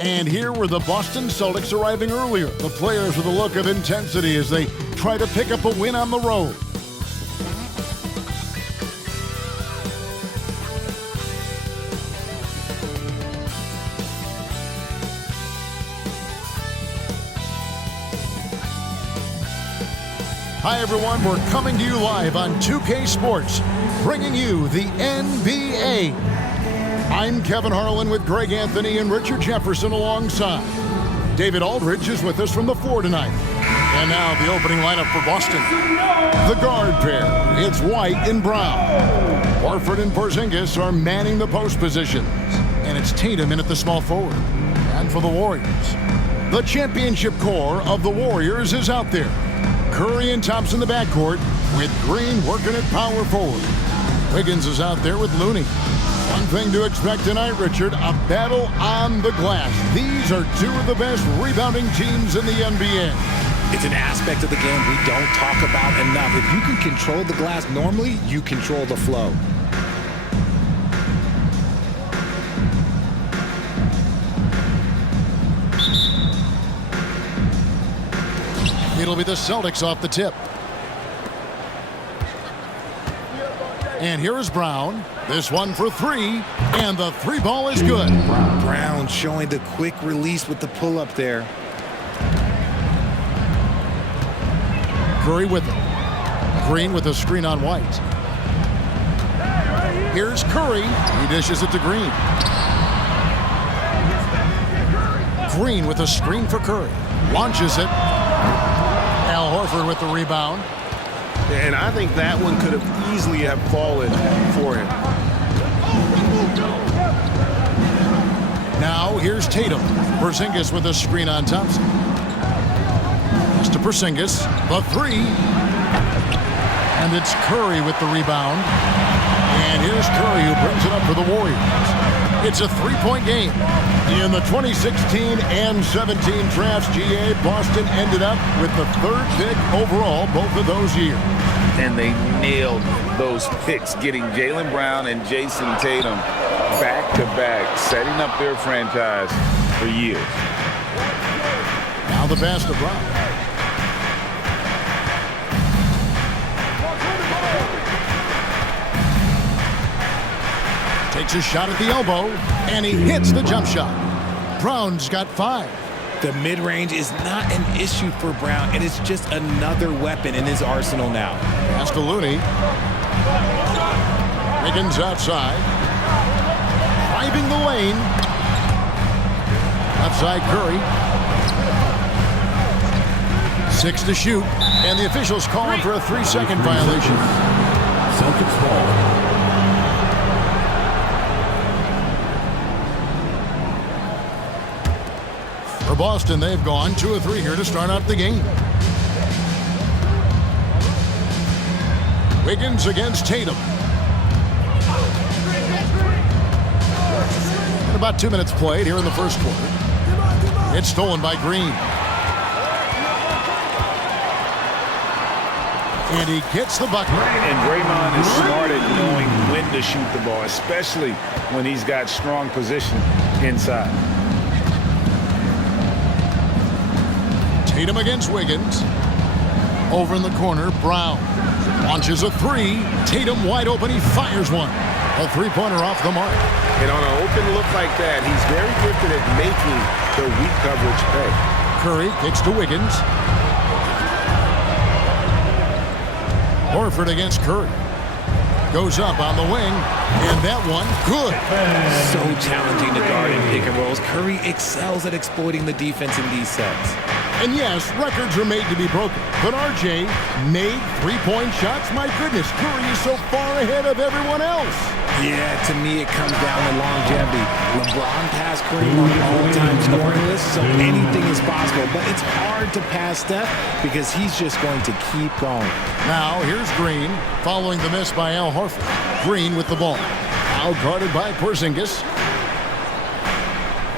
And here were the Boston Celtics arriving earlier. The players with a look of intensity as they try to pick up a win on the road. Hi everyone, we're coming to you live on 2K Sports, bringing you the NBA. I'm Kevin Harlan with Greg Anthony and Richard Jefferson alongside. David Aldridge is with us from the floor tonight. And now the opening lineup for Boston. The guard pair, it's White and Brown. Horford and Porzingis are manning the post positions. And it's Tatum in at the small forward. And for the Warriors, the championship core of the Warriors is out there. Curry and Thompson in the backcourt, with Green working at power forward. Wiggins is out there with Looney. One thing to expect tonight, Richard, a battle on the glass. These are two of the best rebounding teams in the NBA. It's an aspect of the game we don't talk about enough. If you can control the glass normally, you control the flow. It'll be the Celtics off the tip. And here is Brown. This one for three, and the three ball is good. Brown showing the quick release with the pull-up there. Curry with it. Green with a screen on White. Here's Curry. He dishes it to Green. Green with a screen for Curry. Launches it. Al Horford with the rebound. And I think that one could have easily have fallen for him. Now here's Tatum. Porzingis with a screen on Thompson. Pass to Porzingis. The three. And it's Curry with the rebound. And here's Curry who brings it up for the Warriors. It's a three-point game. In the 2016 and 17 drafts, GA, Boston ended up with the third pick overall both of those years. And they nailed those picks, getting Jaylen Brown and Jason Tatum back-to-back, setting up their franchise for years. Now the pass to Brown. Takes a shot at the elbow, and he hits the jump shot. Brown's got 5. The mid-range is not an issue for Brown, and it's just another weapon in his arsenal now. Pass to Looney. Wiggins outside. Driving the lane. Outside Curry. 6 to shoot, and the officials calling for a 3-second violation. Celtics ball. For Boston, they've gone 2 of 3 here to start out the game. Wiggins against Tatum. And about 2 minutes played here in the first quarter. It's stolen by Green. And he gets the bucket. And Draymond is smart at knowing when to shoot the ball, especially when he's got strong position inside. Tatum against Wiggins. Over in the corner, Brown launches a 3. Tatum wide open. He fires one. A three-pointer off the mark. And on an open look like that, he's very gifted at making the weak coverage pay. Curry kicks to Wiggins. Horford against Curry. Goes up on the wing. And that one, good. So challenging to guard in pick and rolls. Curry excels at exploiting the defense in these sets. And yes, records are made to be broken. But RJ made three-point shots. My goodness, Curry is so far ahead of everyone else. Yeah, to me it comes down to longevity. LeBron passed Kareem on the all-time scoring list, so anything is possible. But it's hard to pass Steph because he's just going to keep going. Now here's Green, following the miss by Al Horford. Green with the ball. Out guarded by Porzingis.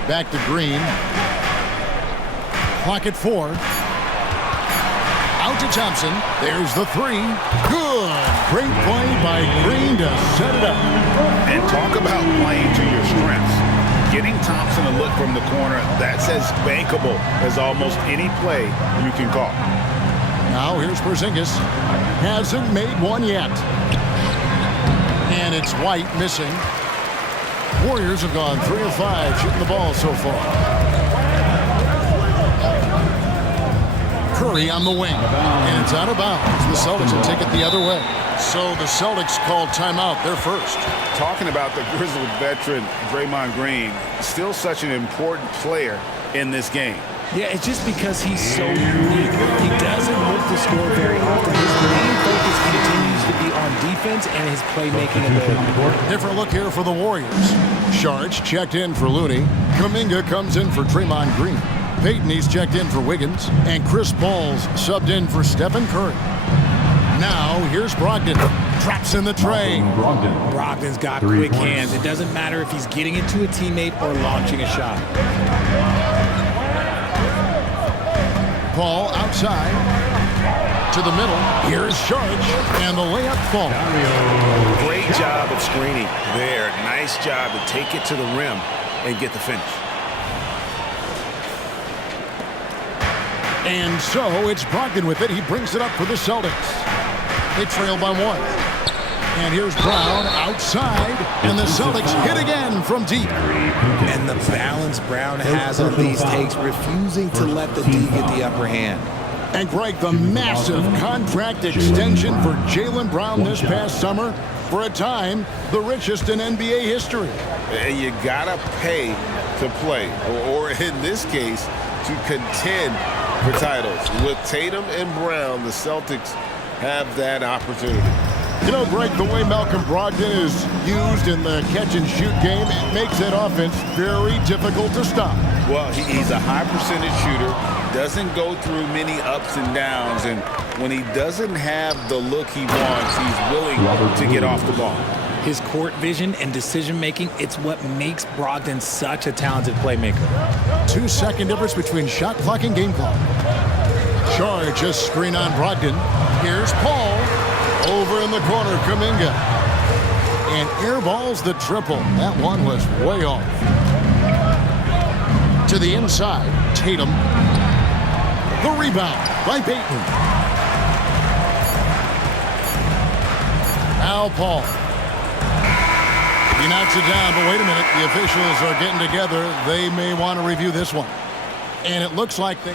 Back to Green. Clock at 4. Out to Thompson. There's the 3. Good. Great play by Green to set it up. And talk about playing to your strengths. Getting Thompson to look from the corner. That's as bankable as almost any play you can call. Now here's Porzingis. Hasn't made one yet. And it's White missing. Warriors have gone 3 of 5 shooting the ball so far. Curry on the wing, and it's out of bounds. The Celtics will take it the other way. So the Celtics called timeout. They're first. Talking about the grizzled veteran Draymond Green, still such an important player in this game. Yeah, it's just because he's so unique. He doesn't look to score very often. His main focus continues to be on defense and his playmaking ability. Different look here for the Warriors. Sharge checked in for Looney. Kuminga comes in for Draymond Green. Payton, he's checked in for Wiggins. And Chris Paul's subbed in for Stephen Curry. Now, here's Brogdon. Traps in the tray. Brogdon's got quick hands. It doesn't matter if he's getting into a teammate or launching a shot. Paul outside. To the middle. Here's Sharge. And the layup falls. Great job of screening there. Nice job to take it to the rim and get the finish. And so it's Brogdon with it. He brings it up for the Celtics. They trail by 1. And here's Brown outside. And the Celtics hit again from deep. And the balance Brown has on these takes, refusing to let the D get the upper hand. And Greg, the massive contract extension for Jaylen Brown this past summer. For a time, the richest in NBA history. And you gotta pay to play, or in this case, to contend for titles. With Tatum and Brown, the Celtics have that opportunity. You know, Greg, the way Malcolm Brogdon is used in the catch-and-shoot game, it makes that offense very difficult to stop. Well, he's a high percentage shooter, doesn't go through many ups and downs, and when he doesn't have the look he wants, he's willing to get off the ball. His court vision and decision-making, it's what makes Brogdon such a talented playmaker. 2-second difference between shot clock and game clock. Charge, a screen on Brogdon. Here's Paul. Over in the corner, Kuminga. And airballs the triple. That one was way off. To the inside, Tatum. The rebound by Payton. Now Paul. He knocks it down, but wait a minute. The officials are getting together. They may want to review this one. And it looks like the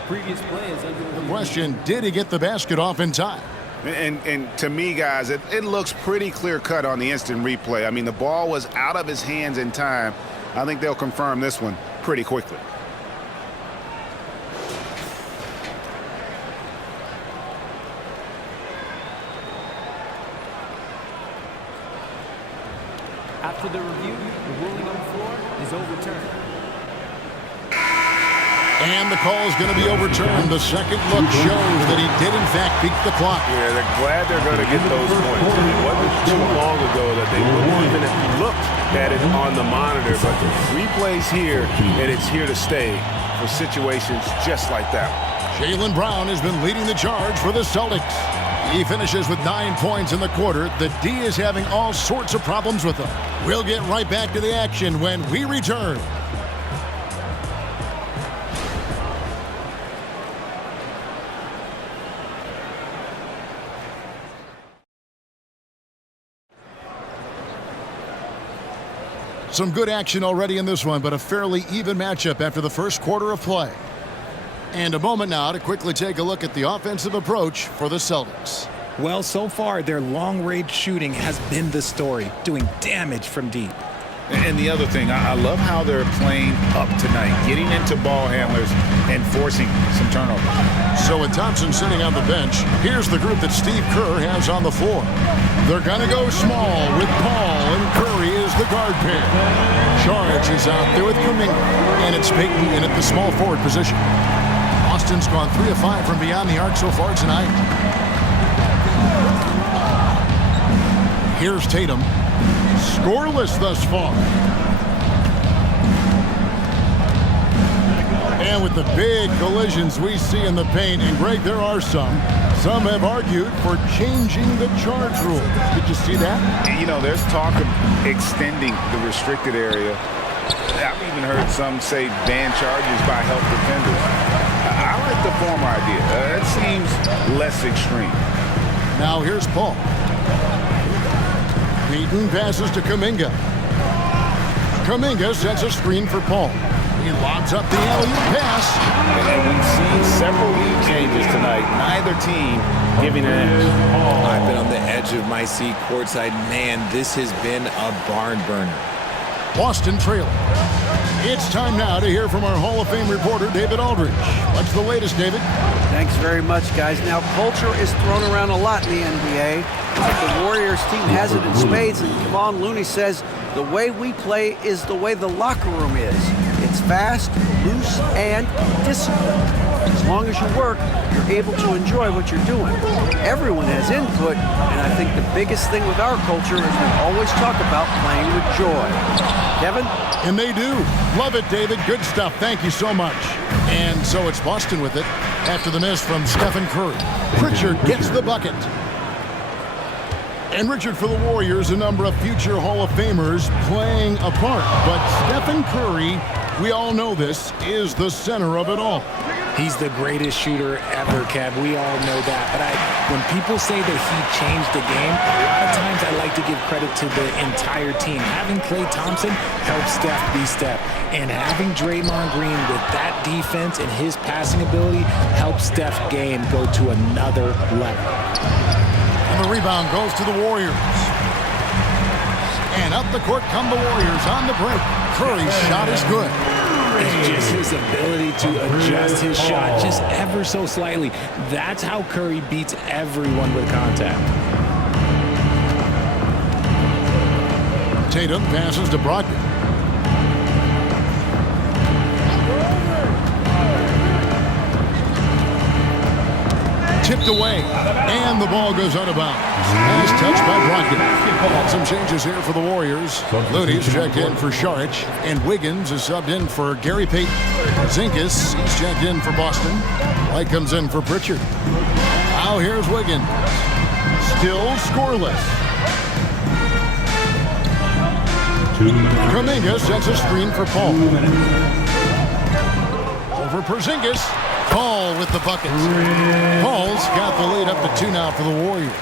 previous play is under the question, did he get the basket off in time? And to me, guys, it looks pretty clear-cut on the instant replay. I mean, the ball was out of his hands in time. I think they'll confirm this one pretty quickly. After the review, the ruling on the floor is overturned. And the call is going to be overturned. The second look shows that he did, in fact, beat the clock. Yeah, they're glad they're going to get those points. It wasn't too long ago that they wouldn't even have looked at it on the monitor. But the replay's here, and it's here to stay for situations just like that. Jaylen Brown has been leading the charge for the Celtics. He finishes with 9 points in the quarter. The D is having all sorts of problems with him. We'll get right back to the action when we return. Some good action already in this one, but a fairly even matchup after the first quarter of play. And a moment now to quickly take a look at the offensive approach for the Celtics. Well, so far, their long-range shooting has been the story, doing damage from deep. And the other thing, I love how they're playing up tonight, getting into ball handlers and forcing some turnovers. So with Thompson sitting on the bench, here's the group that Steve Kerr has on the floor. They're going to go small with Paul, and Curry is the guard pair. Charge is out there with Kuminga, and it's Payton in at the small forward position. Austin's gone 3 of 5 from beyond the arc so far tonight. Here's Tatum. Scoreless thus far. And with the big collisions we see in the paint, and Greg, there are some have argued for changing the charge rule. Did you see that? You know, there's talk of extending the restricted area I've even heard some say ban charges by help defenders. I like the former idea. It seems less extreme. Now here's Paul. Beaton passes to Kuminga. Kuminga sets a screen for Paul. He lobs up the alley-oop pass. And we've seen several lead changes tonight. Neither team giving an edge. I've been on the edge of my seat courtside. Man, this has been a barn burner. Boston trailing. It's time now to hear from our Hall of Fame reporter, David Aldridge. What's the latest, David? Thanks very much, guys. Now, culture is thrown around a lot in the NBA, but the Warriors team has it in spades, and Kevon Looney says the way we play is the way the locker room is. It's fast, loose, and disciplined. As long as you work, you're able to enjoy what you're doing. Everyone has input, and I think the biggest thing with our culture is we always talk about playing with joy. Kevin? And they do. Love it, David. Good stuff. Thank you so much. And so it's Boston with it after the miss from Stephen Curry. Pritchard gets the bucket. And Richard, for the Warriors, a number of future Hall of Famers playing a part. But Stephen Curry, we all know this, is the center of it all. He's the greatest shooter ever, Kev. We all know that. But when people say that he changed the game, a lot of times I like to give credit to the entire team. Having Klay Thompson helps Steph be Steph. And having Draymond Green with that defense and his passing ability helps Steph's game go to another level. And the rebound goes to the Warriors. And up the court come the Warriors on the break. Curry's shot is good. It's just his ability to adjust his shot just ever so slightly. That's how Curry beats everyone with contact. Tatum passes to Brogdon. Tipped away, and the ball goes out of bounds. Nice touch by Brogdon. Some changes here for the Warriors. Looney's checked in for Saric, and Wiggins is subbed in for Gary Payton. Zinkis, he's checked in for Boston. White comes in for Pritchard. Now here's Wiggins. Still scoreless. Kuminga sets a screen for Paul. Over Porzingis. Paul with the bucket. Paul's got the lead up to 2 now for the Warriors.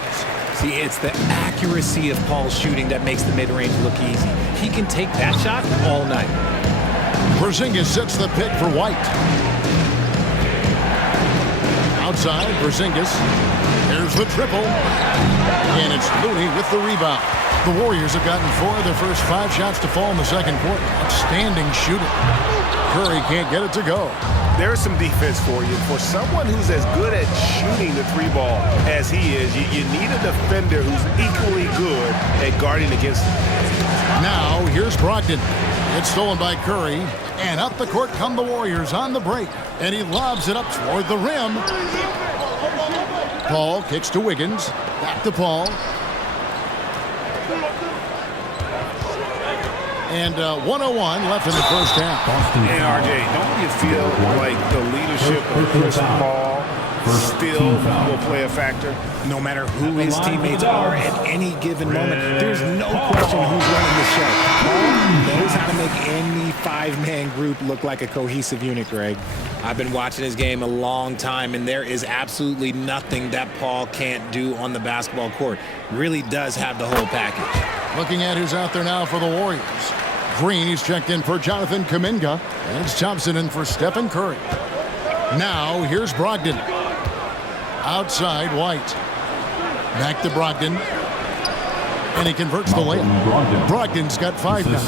See, it's the accuracy of Paul's shooting that makes the mid-range look easy. He can take that shot all night. Porzingis sets the pick for White. Outside, Porzingis. There's the triple. And it's Looney with the rebound. The Warriors have gotten 4 of their first 5 shots to fall in the second quarter. Outstanding shooting. Curry can't get it to go. There's some defense for you. For someone who's as good at shooting the 3-ball as he is, you need a defender who's equally good at guarding against him. Now, here's Brogdon. It's stolen by Curry. And up the court come the Warriors on the break. And he lobs it up toward the rim. Paul kicks to Wiggins. Back to Paul. And 1:01 left in the first half. And RJ, don't you feel like the leadership of Chris Paul still will play a factor? No matter who his teammates are at any given moment, there's no question who's running the show. Paul knows how to make any 5-man group look like a cohesive unit, Greg. I've been watching his game a long time, and there is absolutely nothing that Paul can't do on the basketball court. Really does have the whole package. Looking at who's out there now for the Warriors. Green, he's checked in for Jonathan Kuminga. And it's Thompson in for Stephen Curry. Now, here's Brogdon. Outside, White. Back to Brogdon. And he converts the layup. Brogdon's got 5 now.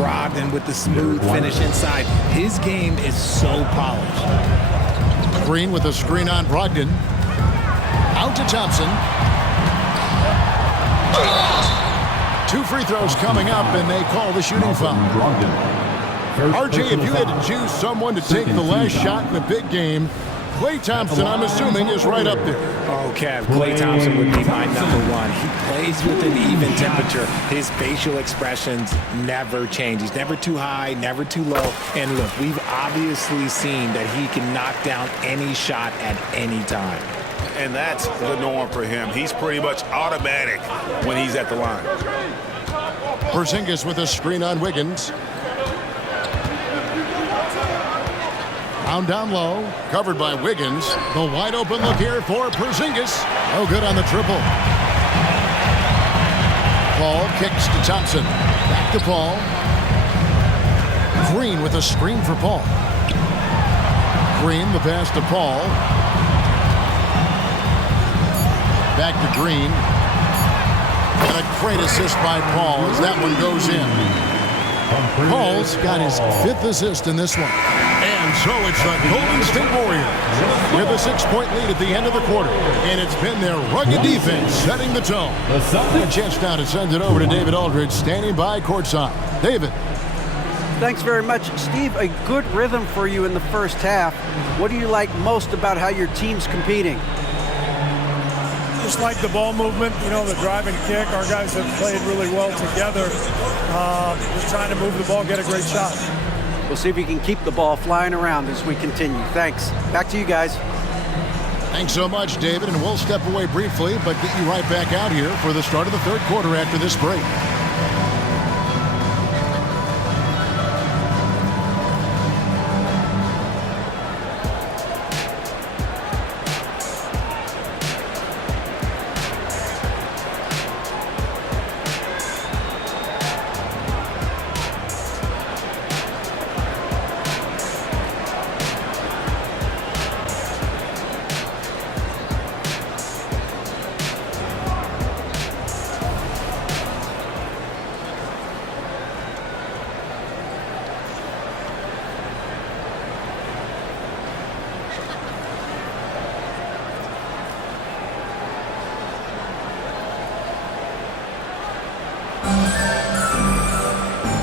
Brogdon with the smooth finish inside. His game is so polished. Green with a screen on Brogdon. Out to Thompson. 2 free throws coming up, and they call the shooting foul. RJ, if you had to choose someone to take the last shot in the big game, Klay Thompson, I'm assuming, is right up there. Oh, Kev, Klay Thompson would be my #1. He plays with an even temperature. His facial expressions never change. He's never too high, never too low. And look, we've obviously seen that he can knock down any shot at any time. And that's the norm for him. He's pretty much automatic when he's at the line. Porzingis with a screen on Wiggins. Brown down low, covered by Wiggins. The wide open look here for Porzingis. No good on the triple. Paul kicks to Thompson. Back to Paul. Green with a screen for Paul. Green, the pass to Paul. Back to Green. And a great assist by Paul as that one goes in. Paul's got his 5th assist in this one. And so it's the Golden State Warriors with a 6-point lead at the end of the quarter. And it's been their rugged defense setting the tone. A chance now to send it over to David Aldridge, standing by courtside. David. Thanks very much, Steve. A good rhythm for you in the first half. What do you like most about how your team's competing? Just like the ball movement, you know, the drive and kick. Our guys have played really well together. Just trying to move the ball, get a great shot. We'll see if you can keep the ball flying around as we continue. Thanks. Back to you guys. Thanks so much, David. And we'll step away briefly, but get you right back out here for the start of the third quarter after this break.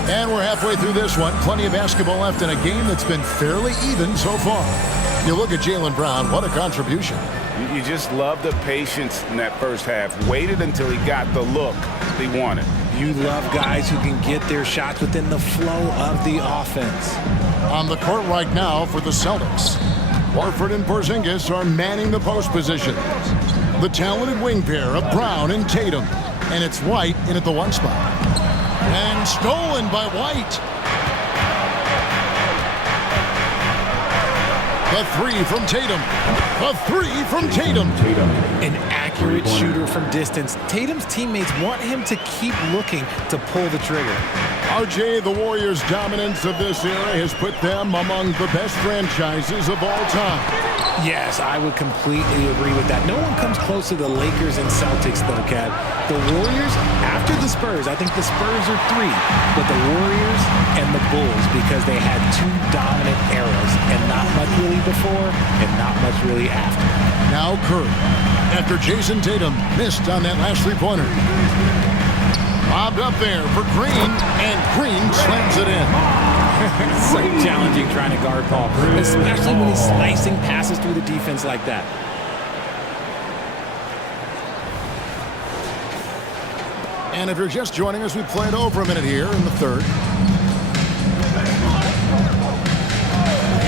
And we're halfway through this one. Plenty of basketball left in a game that's been fairly even so far. You look at Jaylen Brown, what a contribution. You just love the patience in that first half. Waited until he got the look he wanted. You love guys who can get their shots within the flow of the offense. On the court right now for the Celtics, Horford and Porzingis are manning the post position. The talented wing pair of Brown and Tatum. And it's White in at the 1 spot. And stolen by White. The 3 from Tatum. The 3 from Tatum. An accurate shooter from distance. Tatum's teammates want him to keep looking to pull the trigger. RJ, the Warriors' dominance of this era has put them among the best franchises of all time. Yes, I would completely agree with that. No one comes close to the Lakers and Celtics, though, Kev. The Warriors, after the Spurs, I think the Spurs are 3, but the Warriors and the Bulls, because they had 2 dominant eras, and not much really before and not much really after. Now Curry, after Jason Tatum missed on that last 3-pointer. Lobbed up there for Green, and Green slams it in. It's so challenging trying to guard Paul, especially when he's slicing passes through the defense like that. And if you're just joining us, we played over a minute here in the third.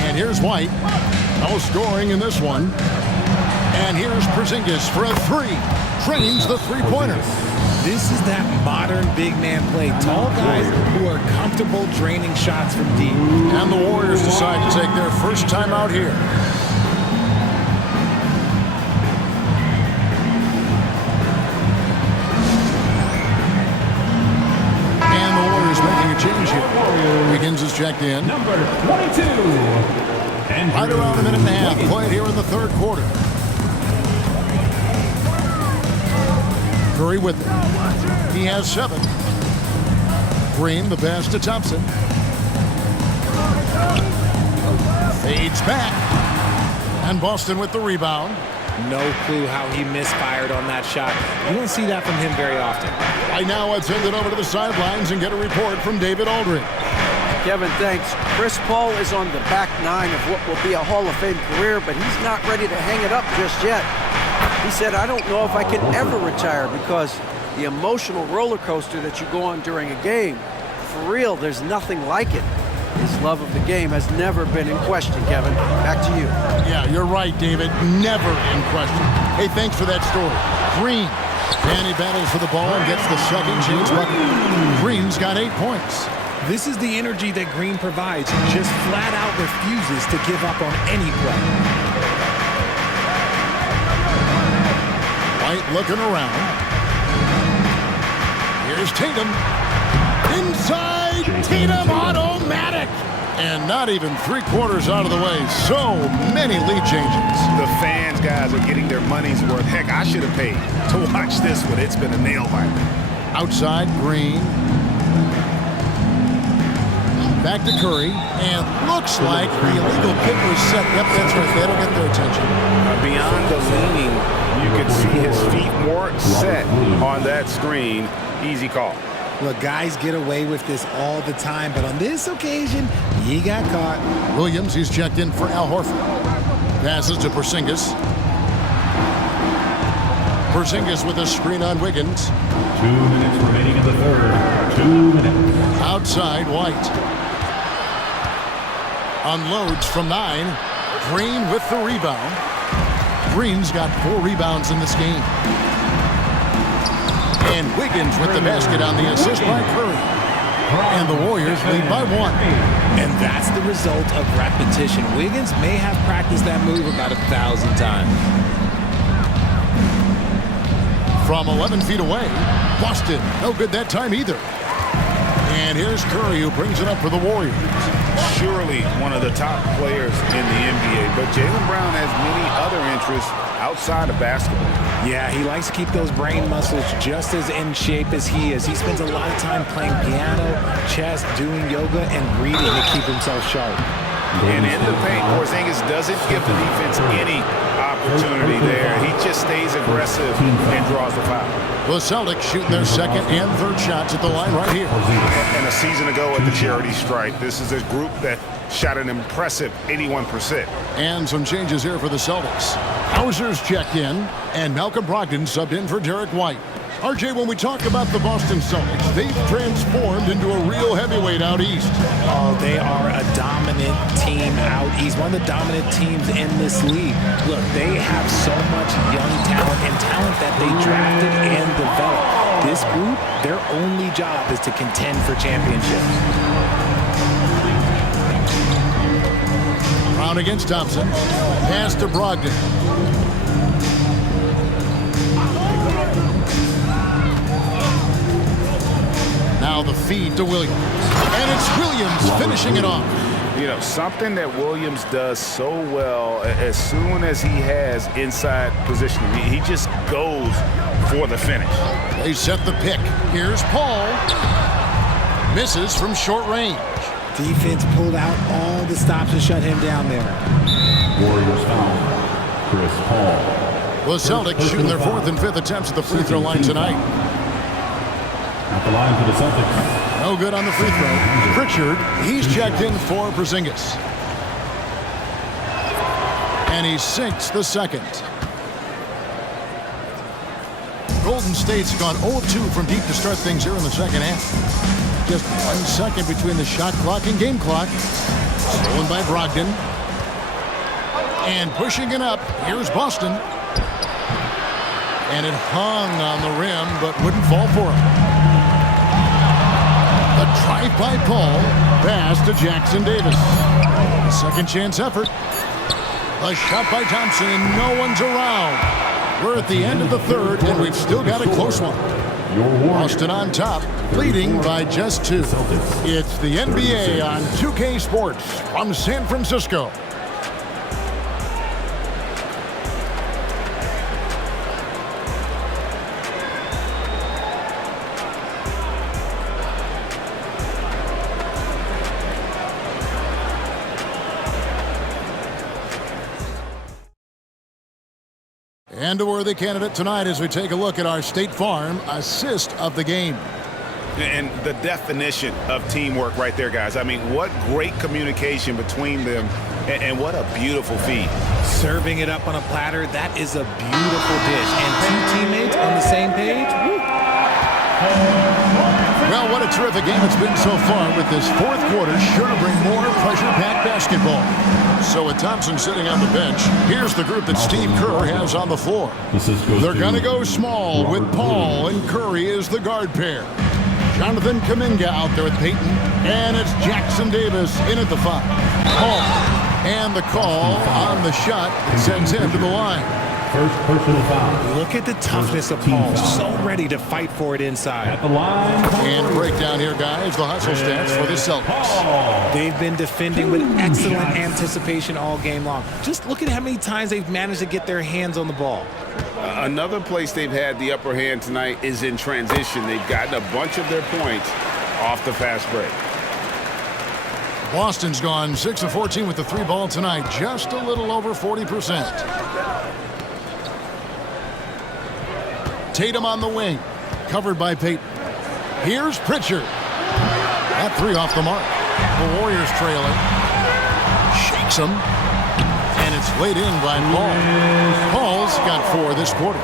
And here's White. No scoring in this one. And here's Porzingis for a 3. Drains the 3-pointer. This is that modern big man play. Tall guys who are comfortable draining shots from deep. And the Warriors decide to take their first time out here. And the Warriors making a change here. Wiggins is checked in. Number 22. And right around a minute and a half played here in the third quarter. Curry with it. He has 7. Green, the pass to Thompson. Fades back. And Boston with the rebound. No clue how he misfired on that shot. You don't see that from him very often. Right now, let's send it over to the sidelines and get a report from David Aldridge. Kevin, thanks. Chris Paul is on the back 9 of what will be a Hall of Fame career, but he's not ready to hang it up just yet. He said, I don't know if I can ever retire because the emotional roller coaster that you go on during a game, for real, there's nothing like it. His love of the game has never been in question, Kevin. Back to you. Yeah, you're right, David. Never in question. Hey, thanks for that story. Green. And he battles for the ball and gets the second chance bucket. Green's got 8 points. This is the energy that Green provides. He just flat out refuses to give up on any play. White looking around. Here's Tatum. Inside, Tatum, automatic. And not even 3/4 out of the way. So many lead changes. The fans, guys, are getting their money's worth. Heck, I should have paid to watch this one. It's been a nail biter. Outside, Green. Back to Curry. And looks like the illegal kick was set. Yep, that's right. That'll get their attention. Beyond the leaning, you could see his feet more set on that screen. Easy call. Look, guys get away with this all the time, but on this occasion, he got caught. Williams, he's checked in for Al Horford. Passes to Porzingis. Porzingis with a screen on Wiggins. 2 minutes remaining in the third. 2 minutes. Outside, White. Unloads from 9. Green with the rebound. Green's got 4 rebounds in this game. And Wiggins with the basket on the assist by Curry. And the Warriors lead by 1. And that's the result of repetition. Wiggins may have practiced that move about 1,000 times. From 11 feet away, Boston, no good that time either. And here's Curry who brings it up for the Warriors. Surely one of the top players in the NBA, but Jaylen Brown has many other interests outside of basketball. Yeah, he likes to keep those brain muscles just as in shape as he is. He spends a lot of time playing piano, chess, doing yoga, and reading to keep himself sharp. And in the paint, Porzingis doesn't give the defense any opportunity there. He just stays aggressive and draws the foul. The Celtics shooting their second and third shots at the line right here. And a season ago at the charity stripe, this is a group that shot an impressive 81%. And some changes here for the Celtics. Hauser's checked in, and Malcolm Brogdon subbed in for Derek White. RJ, when we talk about the Boston Celtics, they've transformed into a real heavyweight out east. Oh, they are a dominant team out east, one of the dominant teams in this league. Look, they have so much young talent and talent that they drafted and developed. This group, their only job is to contend for championships. Brown against Thompson. Pass to Brogdon. Now the feed to Williams. And it's Williams finishing it off. You know, something that Williams does so well, as soon as he has inside positioning, he just goes for the finish. They set the pick. Here's Paul. Misses from short range. Defense pulled out all the stops to shut him down there. Warriors foul. Chris Paul. The Celtics shooting their 4th and 5th attempts at the free throw line tonight. At the line for the Celtics. No good on the free throw. Pritchard, he's checked in for Porzingis. And he sinks the second. Golden State's gone 0-2 from deep to start things here in the second half. Just 1 second between the shot clock and game clock. Stolen by Brogdon. And pushing it up, here's Boston. And it hung on the rim, but wouldn't fall for him. The drive by Paul, pass to Jackson Davis. A second chance effort. A shot by Thompson, and no one's around. We're at the end of the third, and we've still got a close one. Boston on top, leading by just 2. It's the NBA on 2K Sports from San Francisco. And a worthy candidate tonight as we take a look at our State Farm assist of the game. And the definition of teamwork right there, guys. I mean, what great communication between them, and what a beautiful feed. Serving it up on a platter, that is a beautiful dish. And 2 teammates on the same page. Woo. Well, what a terrific game it's been so far, with this 4th quarter sure to bring more pressure-packed basketball. So with Thompson sitting on the bench, here's the group that Steve Kerr has on the floor. They're going to go small with Paul and Curry as the guard pair. Jonathan Kuminga out there with Peyton. And it's Jackson Davis in at the 5. Paul. And the call on the shot sends him to the line. First personal foul. Look at the toughness of Paul. So ready to fight for it inside. At the line. And a breakdown here, guys. The hustle stats for the Celtics. They've been defending with excellent anticipation all game long. Just look at how many times they've managed to get their hands on the ball. Another place they've had the upper hand tonight is in transition. They've gotten a bunch of their points off the fast break. Boston's gone 6 of 14 with the 3-ball tonight. Just a little over 40%. Tatum on the wing, covered by Peyton. Here's Pritchard. That 3 off the mark. The Warriors trailing. Shakes him. And it's laid in by Paul. Paul's got 4 this quarter.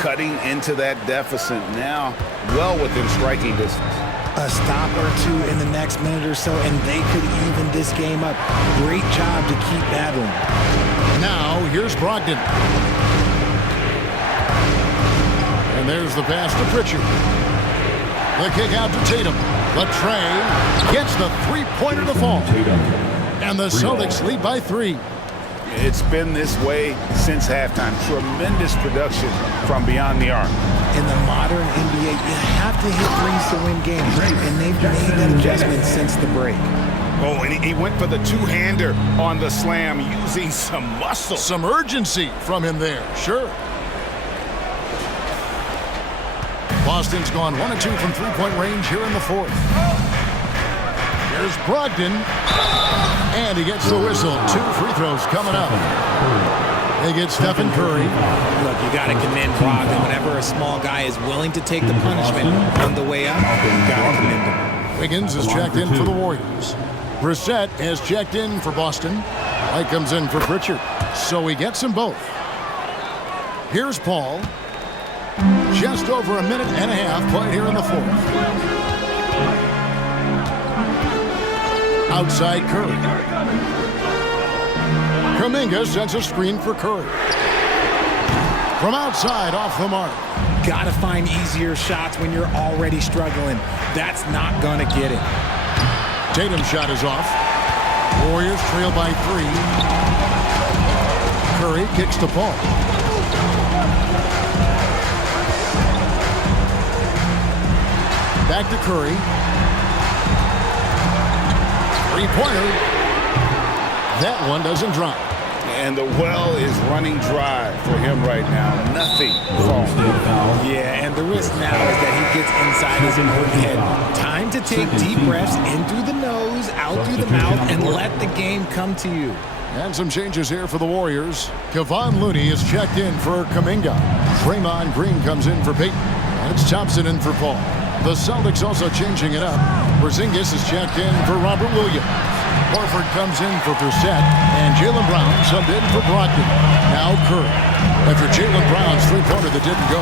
Cutting into that deficit now, well within striking distance. A stop or 2 in the next minute or so, and they could even this game up. Great job to keep battling. Now, here's Brogdon. And there's the pass to Pritchard. The kick out to Tatum. Latrey gets the 3-pointer to fall. And the Celtics lead by 3. It's been this way since halftime. Tremendous production from beyond the arc. In the modern NBA, you have to hit threes to win games, and they've made that adjustment since the break. Oh, and he went for the two-hander on the slam using some muscle. Some urgency from him there, sure. Boston's gone 1 of 2 from 3-point range here in the 4th. Here's Brogdon. And he gets the whistle. 2 free throws coming up. They get Stephen Curry. Look, you got to commend Brogdon. Whenever a small guy is willing to take the punishment on the way up, you got to commend him. Wiggins is checked in for the Warriors. Brissett has checked in for Boston. White comes in for Pritchard. So he gets them both. Here's Paul. Just over a minute and a half played here in the 4th. Outside Curry. Kuminga sends a screen for Curry. From outside, off the mark. Got to find easier shots when you're already struggling. That's not going to get it. Tatum's shot is off. Warriors trail by 3. Curry kicks to Paul. Back to Curry. 3-pointer. That one doesn't drop. And the well is running dry for him right now. Nothing falling. Yeah, and the risk now is that he gets inside his own head. Time to take deep breaths in through the nose, out through the mouth, and let the game come to you. And some changes here for the Warriors. Kevon Looney is checked in for Kuminga. Draymond Green comes in for Peyton. And it's Thompson in for Paul. The Celtics also changing it up. Porzingis is checked in for Robert Williams. Horford comes in for Brissett. And Jaylen Brown subbed in for Brogdon. Now Curry. After Jaylen Brown's 3-pointer that didn't go.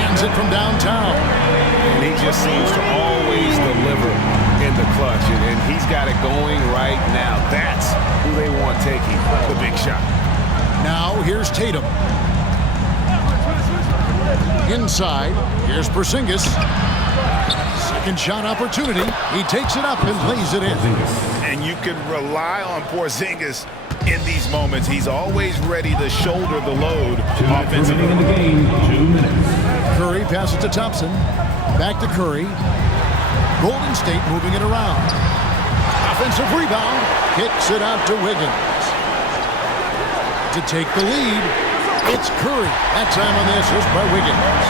Hands it from downtown. And he just seems to always deliver in the clutch. And he's got it going right now. That's who they want taking the big shot. Now here's Tatum. Inside. Here's Porzingis. Second shot opportunity. He takes it up and lays it in. And you can rely on Porzingis in these moments. He's always ready to shoulder the load offensively. In the game, 2 minutes. Curry passes to Thompson. Back to Curry. Golden State moving it around. Offensive rebound. Kicks it out to Wiggins. To take the lead, it's Curry. That time on the assist by Wiggins.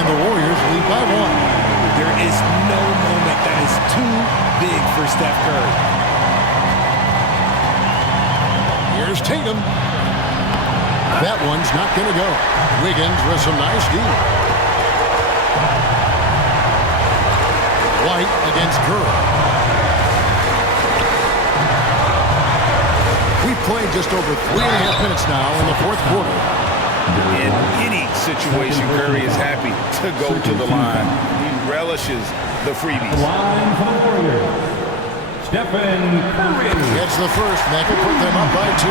And the Warriors lead by 1. There is no moment that is too big for Steph Curry. Here's Tatum. That one's not going to go. Wiggins with some nice D. White against Curry. We've played just over 3.5 minutes now in the 4th quarter. In any situation, Curry is happy to go to the line. He relishes the freebies. Line for the Warriors. Stephen Curry. Gets the first, and that will put them up by 2.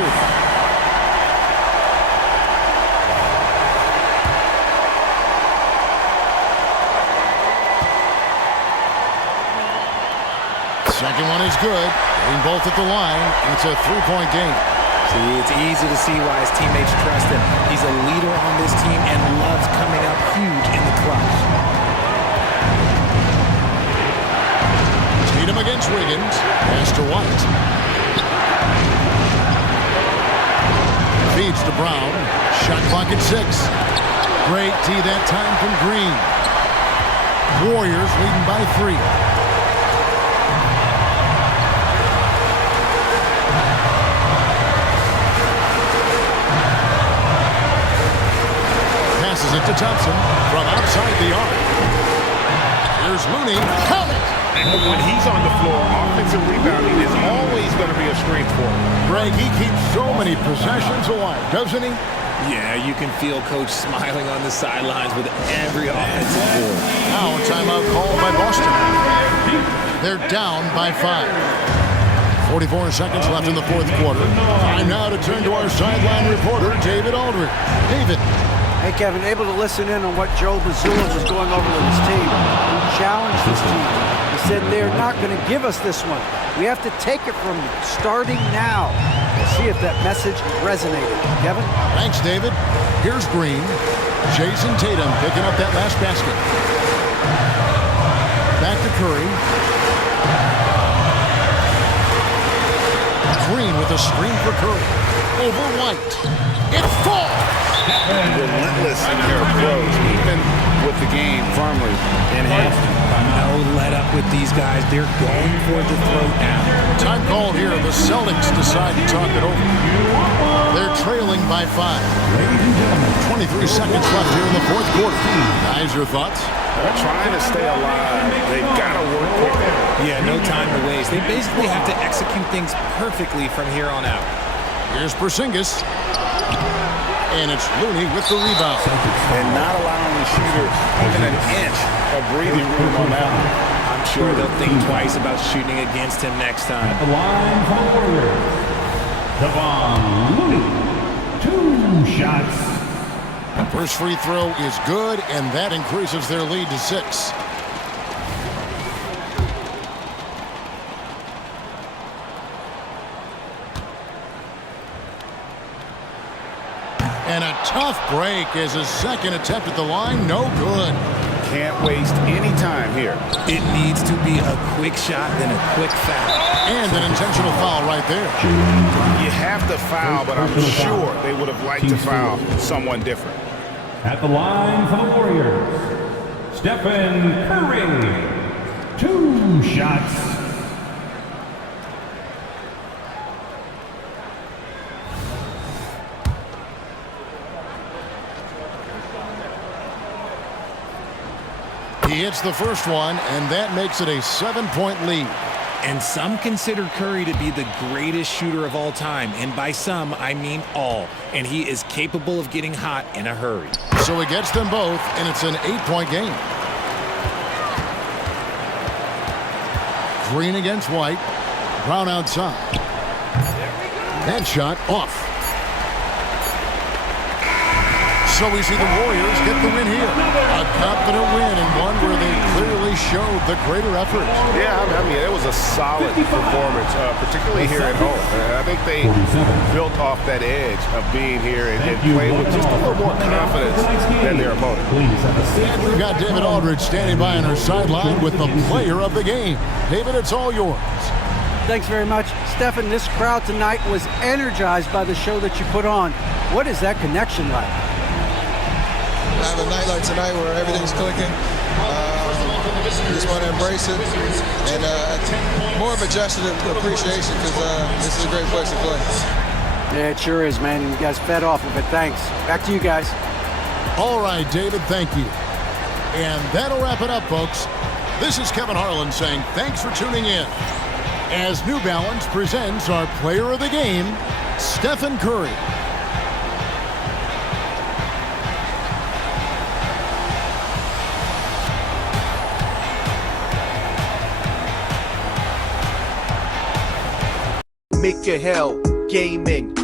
Second one is good. Getting both at the line, and it's a 3-point game. See, it's easy to see why his teammates trust him. He's a leader on this team and loves coming up huge in the clutch. Tatum against Wiggins. Pass to White. Feeds to Brown. Shot clock at 6. Great D that time from Green. Warriors leading by 3. Passes it to Thompson from outside the arc. Here's Looney. Count it! When he's on the floor, offensive rebounding is always going to be a strength for him. Greg, he keeps so many possessions alive, doesn't he? Yeah, you can feel Coach smiling on the sidelines with every offensive board. Now a timeout called by Boston. They're down by 5. 44 seconds left in the fourth quarter. Time now to turn to our sideline reporter, David Aldridge. David. Hey, Kevin, able to listen in on what Joe Mazzulla was going over with his team. He challenged his team. He said they're not going to give us this one. We have to take it from starting now. We'll see if that message resonated. Kevin? Thanks, David. Here's Green. Jason Tatum picking up that last basket. Back to Curry. Green with a screen for Curry. Over White. It falls! Relentless in their approach, even with the game firmly in hand. No let up with these guys. They're going for the throat now. Time called here. The Celtics decide to talk it over. They're trailing by 5. 23 seconds left here in the fourth quarter. Guys, your thoughts? They're trying to stay alive. They've got to work quicker. Yeah, no time to waste. They basically have to execute things perfectly from here on out. Here's Porzingis. And it's Looney with the rebound. And not allowing the shooter even an inch of breathing room on that one. I'm sure they'll think twice about shooting against him next time. The line for the Warriors. Devon Looney. 2 shots. First free throw is good, and that increases their lead to 6. And a tough break as his second attempt at the line, no good. Can't waste any time here. It needs to be a quick shot, then a quick foul. And an intentional foul right there. You have to foul, but I'm sure they would have liked to foul someone different. At the line for the Warriors, Stephen Curry. 2 shots. He hits the first one, and that makes it a 7-point lead. And some consider Curry to be the greatest shooter of all time. And by some, I mean all. And he is capable of getting hot in a hurry. So he gets them both, and it's an 8-point game. Green against White. Brown outside. That shot off. So we see the Warriors get the win here. A confident win, and one where they clearly showed the greater effort. Yeah, I mean, it was a solid performance, particularly here at home. I think they built off that edge of being here and played with just a little more confidence than their opponent. And we've got David Aldridge standing by on our sideline with the player of the game. David, it's all yours. Thanks very much. Stephen, this crowd tonight was energized by the show that you put on. What is that connection like? Have a night like tonight where everything's clicking. Just want to embrace it, and more of a gesture of appreciation because this is a great place to play. Yeah, it sure is, man. You guys fed off of it. Thanks. Back to you guys. All right, David, thank you. And that'll wrap it up, folks. This is Kevin Harlan saying thanks for tuning in as New Balance presents our player of the game, Stephen Curry. Make your hell gaming.